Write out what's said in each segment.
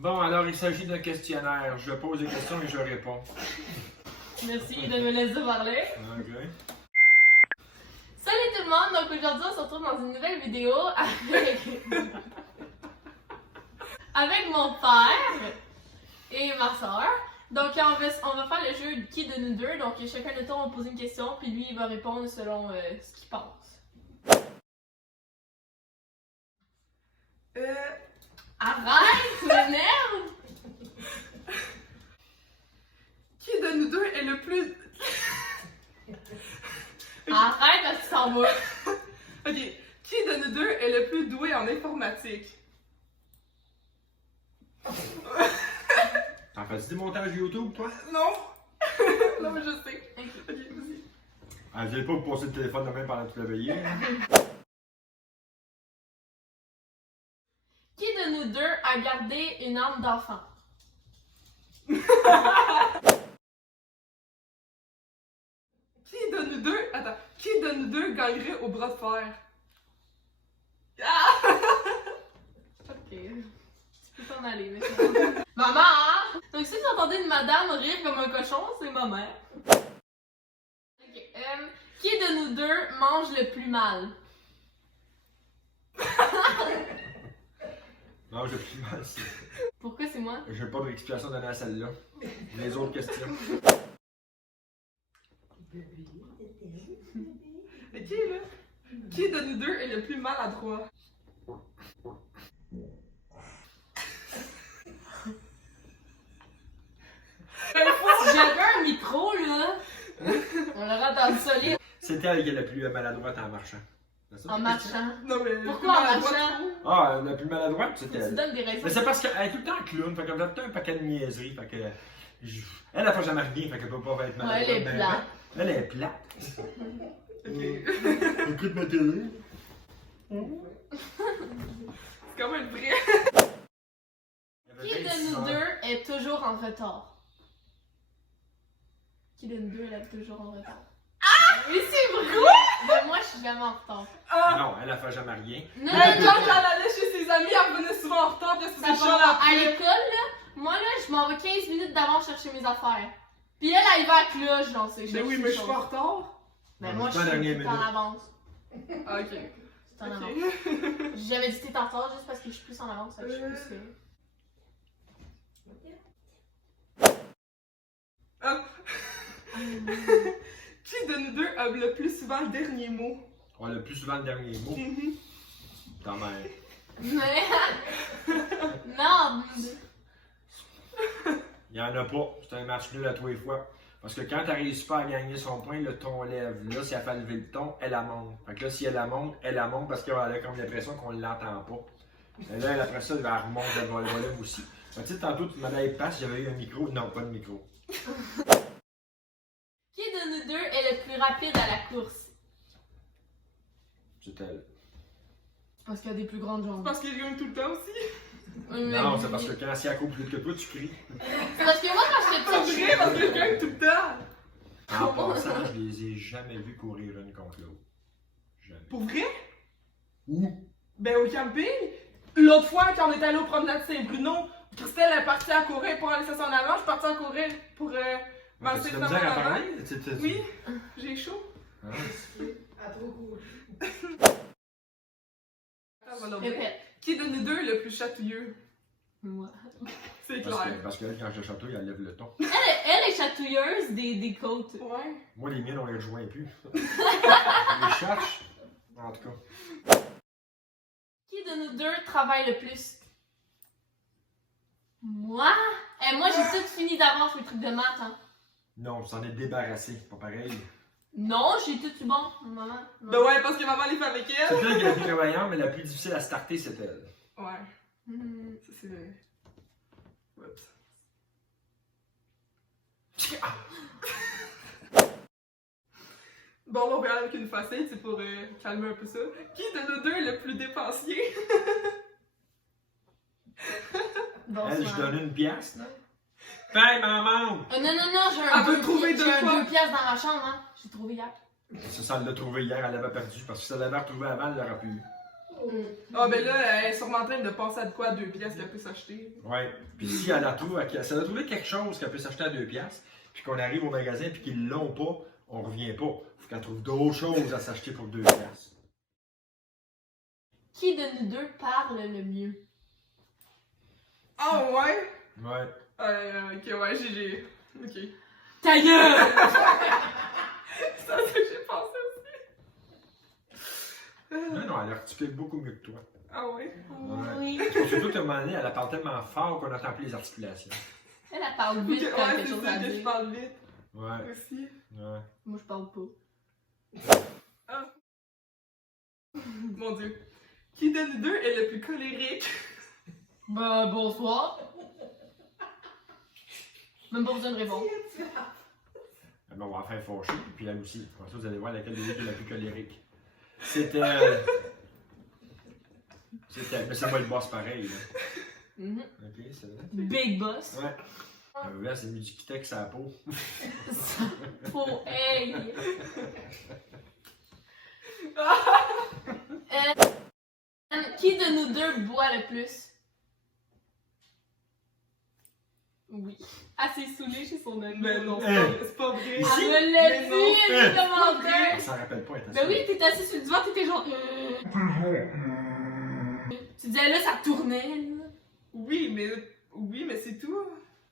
Bon, alors il s'agit d'un questionnaire. Je pose des questions et je réponds. Merci de me laisser parler. Ok. Salut tout le monde, donc aujourd'hui on se retrouve dans une nouvelle vidéo avec mon père et ma soeur. Donc on va faire le jeu qui de nous deux, donc chacun de nous on va poser une question puis lui il va répondre selon ce qu'il pense. Arrête, tu m'énerves! Qui de nous deux est le plus... Arrête parce que tu s'en vas. Ok. Qui de nous deux est le plus doué en informatique? T'en fais du montage YouTube, toi? Non! Non, mais je sais. Ok. Ok, vas-y. Ah, viens pas vous passer le téléphone de même pendant toute la veillée. Qui de nous deux a gardé une âme d'enfant? Qui de nous deux... Attends. Qui de nous deux gagnerait au bras de fer? Ah! Ok. Tu peux t'en aller maintenant. Maman! Donc si vous entendez une madame rire comme un cochon, c'est ma mère. Ok. Qui de nous deux mange le plus mal? Non, j'ai plus mal. Pourquoi c'est moi? J'ai pas d'explication à donner à celle-là. Les autres questions. Ok, là. Qui de nous deux est le plus maladroit? Si j'avais un micro, là, on l'aurait entendu solide. C'était elle qui est la plus maladroite en marchant. C'est ça, En ta question? marchant. Non, mais... Pourquoi en marchant? Ah, la plus maladroite, c'était Tu elle. donnes des raisons. Mais c'est parce qu'elle est tout le temps clown, fait qu'elle a tout le temps un paquet de niaiseries, fait que... Elle fait jamais rien, fait qu'elle peut pas être Ouais, maladroite. elle est ben, plate. ben. Elle est plate. Ok. Écoute ma télé. C'est quand même vrai. Qui de nous deux est toujours en retard? Qui de nous deux est toujours en retard? Ah! Mais c'est vrai! Ben moi, je suis jamais en retard. Ah! Non, elle fait jamais rien. Non, Quand non, elle allait chez ses amis, elle revenait souvent en retard, puis elle se ça faisait change. chialer À après. l'école, là, moi, là, je m'en vais 15 minutes d'avance chercher mes affaires. Puis elle va à cloche dans ses Mais oui, mais je suis pas en retard. Ben Non, moi, c'est je pas suis la tout le dernière temps en avance. Ah, ok. Tout le temps en avance. Ok. J'ai jamais dit que t'étais en retard juste parce que je suis plus en avance. Fait que je suis plus... Ah. Qui de nous deux a le plus souvent le dernier mot? On a le plus souvent le dernier mot. Ta mère. Mais... non! Il y en a pas. C'est un match nul à tous les fois. Parce que quand elle réussit pas à gagner son point, le ton lève. Là, si elle fait lever le ton, elle la monte. Fait que là, si elle la monte parce qu'elle a comme l'impression qu'on l'entend pas. Et là, elle, après ça, elle remonte le volume aussi. Fait que, tu sais, tantôt, tu m'as dit, passe, j'avais eu un micro. Non, pas de micro. Qui de nous deux est le plus rapide à la course? C'est elle. Parce qu'il y a des plus grandes jambes. Parce qu'il gagne tout le temps aussi. Non, c'est parce que quand si elle court plus vite que toi, tu cries. C'est parce que moi, quand j'étais C'est petite, vrai, parce qu'il gagne tout le temps. En passant, je les ai jamais vus courir une contre l'autre. Jamais. Pour vrai? Où? Ben au camping. L'autre fois, quand on est allé au promenade Saint-Bruno, Christelle est partie à courir pour aller s'asseoir en avant, je suis partie à courir pour T'as-tu de la misère à parler? Oui, j'ai chaud. Hein? À trop court. répète. Qui de nous deux est le plus chatouilleux? Moi. C'est Parce clair. que, parce que elle, quand je chatouille, elle lève le ton. Elle est chatouilleuse des côtes. Ouais. Moi, les miennes, on les rejoint plus. On les cherche. En tout cas. Qui de nous deux travaille le plus? Moi? Moi, j'ai tout fini d'avance mes trucs de maths, hein. Non, tu t'en es débarrassé. Pas pareil. Non, j'ai tout eu bon, maman. Non. Ben ouais, parce que maman les fait avec C'est elle. elle qui est la plus travaillante, mais la plus difficile à starter, c'est elle. Ouais, Hmm. ça c'est vrai. Oups. Bon, on va aller avec une facile, c'est pour calmer un peu ça. Qui de nous deux est le plus dépensier? Bonsoir. Elle, je donne une pièce, là. Paye, maman! Non, j'ai Elle veut trouver deux fois. 2 piastres dans ma chambre, hein. J'ai trouvé hier. Ça, elle l'a trouvé hier, elle l'avait perdu. Parce que si elle l'avait retrouvé avant, elle l'aurait pu. Ah, ben là, elle est sûrement en train de penser à de quoi à 2 pièces qu'elle peut s'acheter. Ouais. Puis si elle a trouvé, si elle a trouvé quelque chose qu'elle peut s'acheter à 2 piastres, puis qu'on arrive au magasin puis qu'ils l'ont pas, on revient pas. Faut qu'elle trouve d'autres choses à s'acheter pour 2 piastres. Qui de nous deux parle le mieux? Ah, ouais? Ouais. Ok, ouais, j'ai. Ok. Ta gueule! C'est à ça que j'ai pensé aussi. Non, elle articule beaucoup mieux que toi. Ah, ouais? Oui. Surtout qu'à un moment donné, elle parle tellement fort qu'on n'entend plus les articulations. Elle parle vite Ok, quand ouais, quelque c'est chose ça à que je dire. parle vite Ouais. aussi. Ouais. Moi, je parle pas. Ah. Mon Dieu. Qui de nous deux est le plus colérique? Ben, bonsoir. Même pas besoin de répondre. Ben, on va en faire fâcher, puis elle aussi. Comme ça, vous allez voir laquelle de vous est la plus colérique. C'était. Mais c'est moi le boss pareil, là. Ok, c'est vrai. Big boss. Ouais. Là, c'est Musicitex à la peau. Pour hey. Qui de nous deux boit le plus? Oui. Assez saoulée chez son ami. Mais non, c'est pas vrai. Elle Ici? me l'a Mais dit, non. elle On commentaire. s'en rappelle pas, elle était Ben oui, t'étais assis sur le divan, t'étais genre. Tu disais là, ça tournait. Là. Oui, mais c'est tout.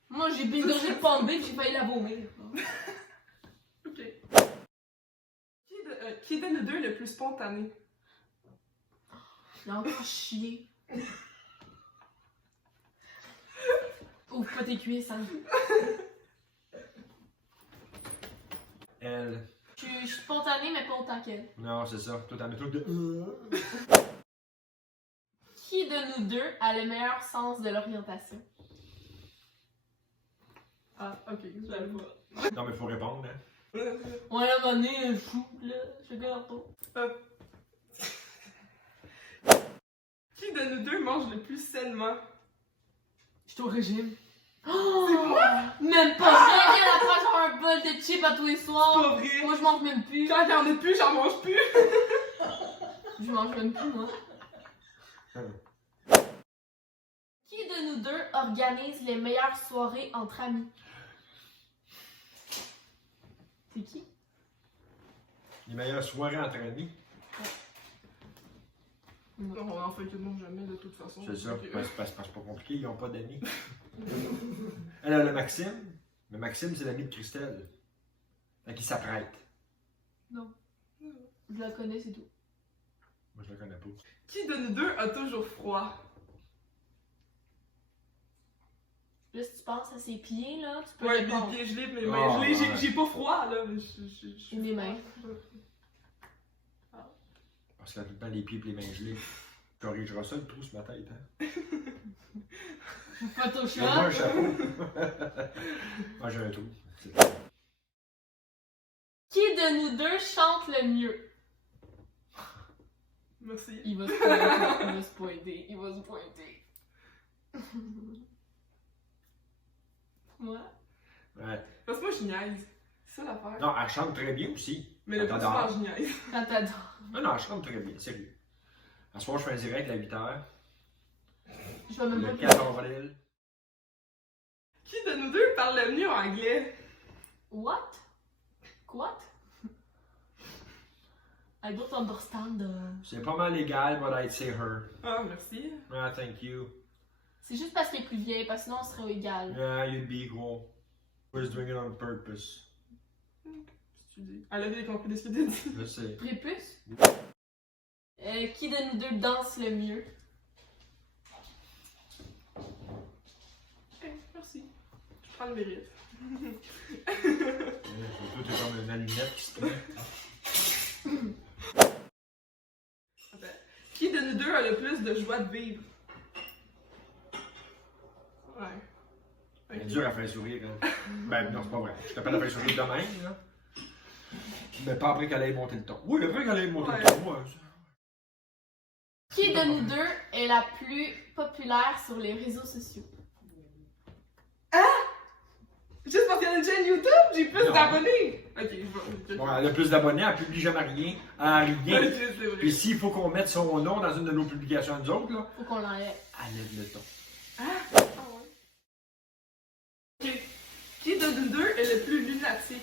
Moi, j'ai bégorgé de pomme puis j'ai failli la vomir. Ok. Qui de nous deux est le plus spontané? Il a encore chier. Ouvre pas tes cuisses, hein. Elle. Je suis spontanée, mais pas autant qu'elle. Non, c'est ça. Toi, t'en as truc de. Qui de nous deux a le meilleur sens de l'orientation? Ah, ok, je l'avais pas. Non, mais faut répondre, hein. Ouais, là, à un moment donné, fou, là, je regarde pas. Qui de nous deux mange le plus sainement? Je suis au régime. Oh! Même pas vrai, elle apprend genre un bol de chips à tous les C'est soirs. pas vrai. Moi, je mange même plus. Quand il y en a plus, j'en mange plus. Je mange même plus, moi. Qui de nous deux organise les meilleures soirées entre amis? C'est qui? Les meilleures soirées entre amis. Non, on en fait que non, jamais de toute façon. C'est ça. Ok. C'est pas compliqué, ils n'ont pas d'amis. Elle a le Maxime. Le Maxime, c'est l'ami de Christelle. Fait qu'il s'apprête. Non. Je la connais, c'est tout. Moi, je la connais pas. Qui de nous deux a toujours froid? Là, si tu penses à ses pieds, là, tu peux Ouais, mes répondre. pieds gelés, mes Ah, mains gelées. ouais. J'ai pas froid, là. Mais Et mes mains. Parce qu'elle a tout le temps les pieds et les mains gelées. Tu corrigeras ça le trou sur ma tête, hein? Photoshop. Mets-moi un chapeau. Moi, j'ai un trou. C'est Qui de nous deux chante le mieux? Merci. Il va se pointer. Il va se pointer. Il va se pointer. Moi? Ouais. Parce que moi, je niaise. C'est ça l'affaire. Non, elle chante très bien aussi. Mais le plus Elle souvent, t'adore. je niaise. Quand t'adores. Non, elle chante très bien, sérieux. À ce soir, je fais un direct à 8h. Je vais même Le pas 4 avril. Qui de nous deux parle le mieux anglais? What? What? I don't understand. C'est pas mal légal, but I'd say her. Ah, merci. Ah, thank you. C'est juste parce qu'elle est plus vieille, parce que sinon on serait égal. Yeah, you'd be equal. Was doing it on purpose. Qu'est-ce que tu dis? Elle a bien compris de ce que tu dis. Je sais. Prépuce? Qui de nous deux danse le mieux? Ok, merci. Je prends le mérite. Toi, t'es comme une allumette qui se met. Qui de nous deux a le plus de joie de vivre? Ouais. C'est dur à faire sourire, hein. Ben, non, c'est pas vrai. Je t'appelle à faire sourire de même, là. Mais pas après qu'elle aille monter le ton. Oui, après qu'elle aille monter le ton, ouais. Qui de nous deux est la plus populaire sur les réseaux sociaux? Juste parce qu'il y a une chaîne YouTube, j'ai plus Non. d'abonnés. Ok, je vais. Bon, elle a plus d'abonnés, elle publie jamais rien. Elle a rien. Ok, c'est vrai. Puis s'il faut qu'on mette son nom dans une de nos publications nous autres, là, Faut qu'on l'enlève. elle lève le ton. Ah, ok. Qui de nous deux est le plus lunatique?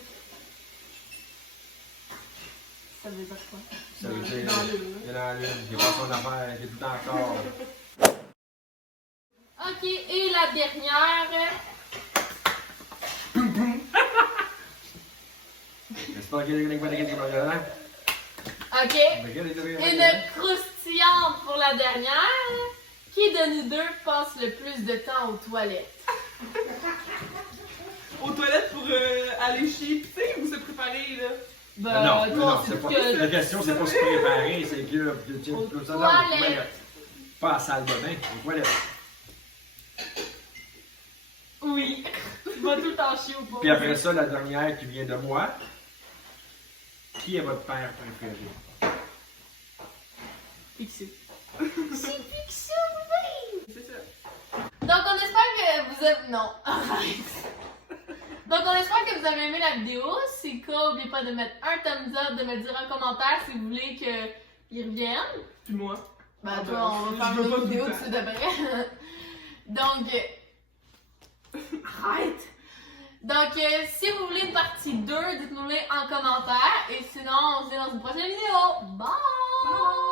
Ça veut dire quoi? Ça veut dire. Dans le- Il est dans la lune, il fait son affaire, il est tout le temps encore. Ok, et la dernière. J'espère qu'il y a quelqu'un Ok. Une croustillante pour la dernière. Qui de nous deux passe le plus de temps aux toilettes? Aux toilettes pour aller chier pisser ou se préparer, là? Non, toi, c'est pas. que- La question, c'est pas se préparer, c'est que. Aux ça, toilettes. pas à la salle de bain, aux toilettes. Oui. Tu vas tout le temps chier ou pas? Puis après ça, la dernière qui vient de moi. Qui est votre père préféré? Picsou. C'est Picsou, oui! C'est ça. Donc on espère que vous avez... Non, arrête! Donc on espère que vous avez aimé la vidéo. C'est cool, n'oubliez pas de mettre un thumbs up, de me dire en commentaire si vous voulez qu'ils reviennent. Puis moi. Ben Ah toi, ben, on va je faire veux une pas autre tout vidéo le tout temps. de suite après. Donc... Arrête! Donc si vous voulez une partie 2, dites-nous-le en commentaire. Et sinon, on se dit dans une prochaine vidéo. Bye!